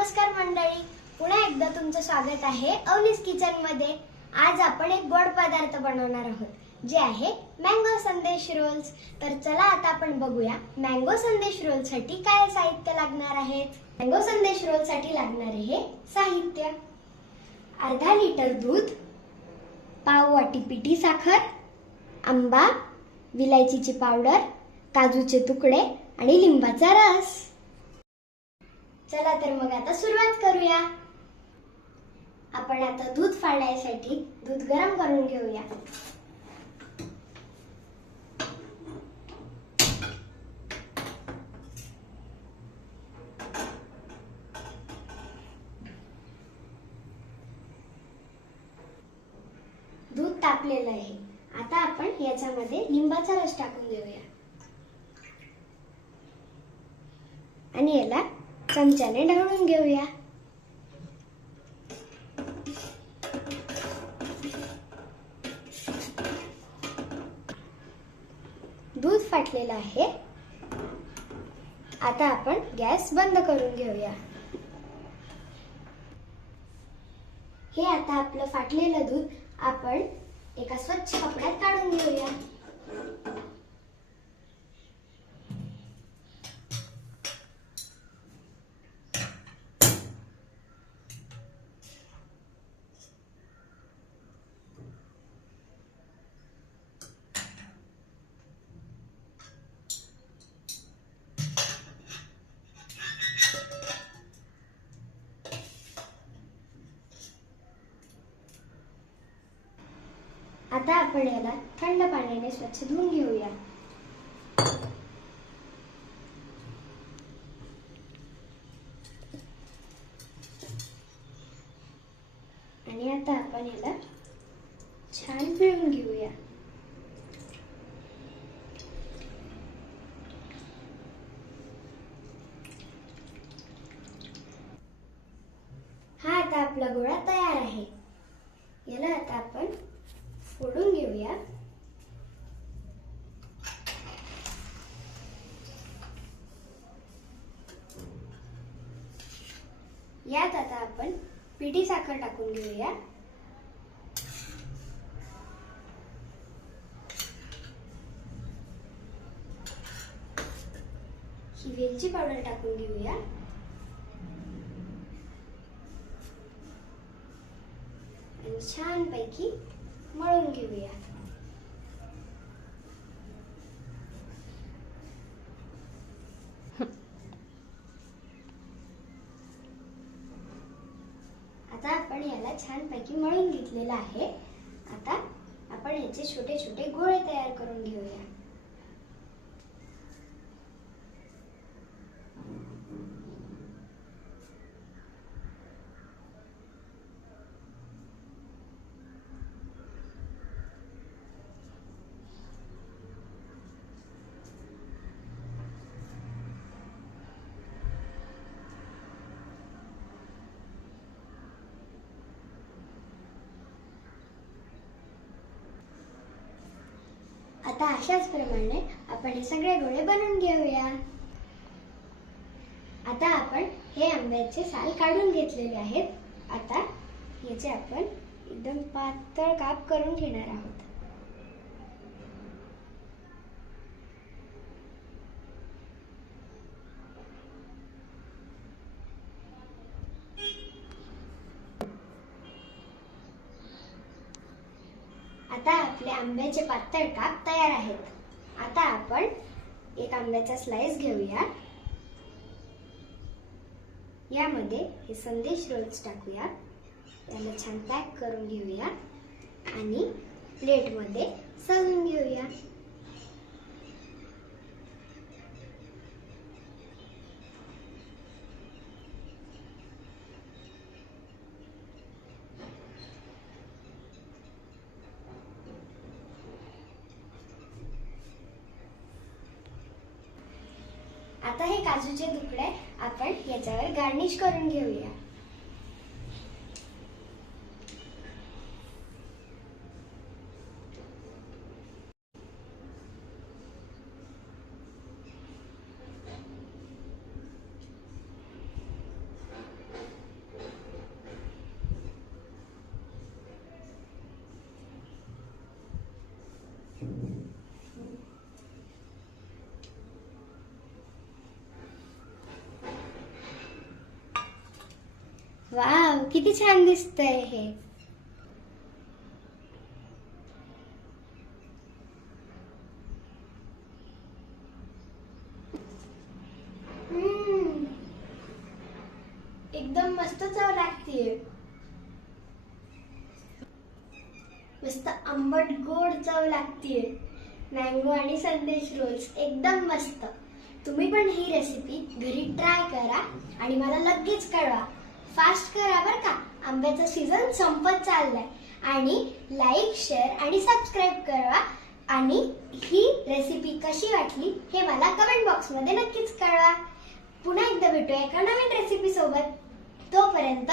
नमस्कार मंडळी, पुन्हा एकदा तुमचं स्वागत आहे अवनीस किचन मध्ये। आज आपण एक गोड पदार्थ बनवणार आहोत जे आहे मँगो संदेश रोल्स। तर चला आता आपण बघूया मँगो संदेश रोल साठी काय साहित्य लागणार आहे। मँगो संदेश रोल साठी लागणारे हे साहित्य: अर्धा लिटर दूध, पाव वाटी पिठी साखर, आंबा, विलायचीची पावडर, काजूचे तुकडे आणि लिंबाचा रस। चला तर मग आता सुरुवात करूया। आपण आता दूध फाडण्यासाठी दूध गरम करून घेऊया। दूध तापलेलं आहे। आता आपण याच्यामध्ये लिंबाचा रस टाकून देऊया आणि याला चमच्याने ढवळून घेऊया। दूध फाटलेलं आहे। आता आपण गॅस बंद करून घेऊया। हे आता आपलं फाटलेलं दूध आपण एका स्वच्छ कपड्यात काढून घेऊया। आता आपण याला थंड पाण्याने स्वच्छ धुवून घेऊया। आणि आता आपण याला छान पिळून घेऊया। हा आता आपला गोळा तयार आहे। याला आता आपण फोडून घेऊया। यात आता आपण पिठी साखर टाकून घेऊया। ही वेलची पावडर टाकून घेऊया आणि छान पैकी मळून घेऊया। आता आपण याला छान पैकी मळून घेतलेला आहे। आता आपण याचे छोटे छोटे गोळे तयार करून घेऊया। आता अशाच प्रमाणे आपण हे सगळे गोळे बनवून घेऊया। आता आपण हे आंब्याचे साल काढून घेतलेले आहेत। आता याचे आपण एकदम पातळ काप करून घेणार आहोत। आता आपले आंब्याचे पातळ काप तयार आहेत। आता आपण एक आंब्याचा स्लाइस घेऊया। यामध्ये हे संदेश रोल्स टाकूया। याला छान पॅक करून घेऊया आणि प्लेटमध्ये सजवून घेऊया। आता हे काजूचे तुकडे आपण याच्यावर गार्निश करून घेऊया। वाव, किती छान दिसतंय हे. एकदम मस्त चव लागतीये. मस्त आंबट गोड चव लागतीये. मँगो आणि संदेश रोल्स एकदम मस्त. तुम्ही पण ही रेसिपी घरी ट्राय करा आणि मला लगेच कळवा. फास्ट करा बरं का, आंब्याचा सीझन संपत चाललाय. आणि लाईक, शेअर आणि सबस्क्राईब करा. आणि ही रेसिपी कशी वाटली हे मला कमेंट बॉक्स मध्ये नक्कीच कळवा. पुन्हा एकदा भेटूया एका नवीन रेसिपी सोबत. तोपर्यंत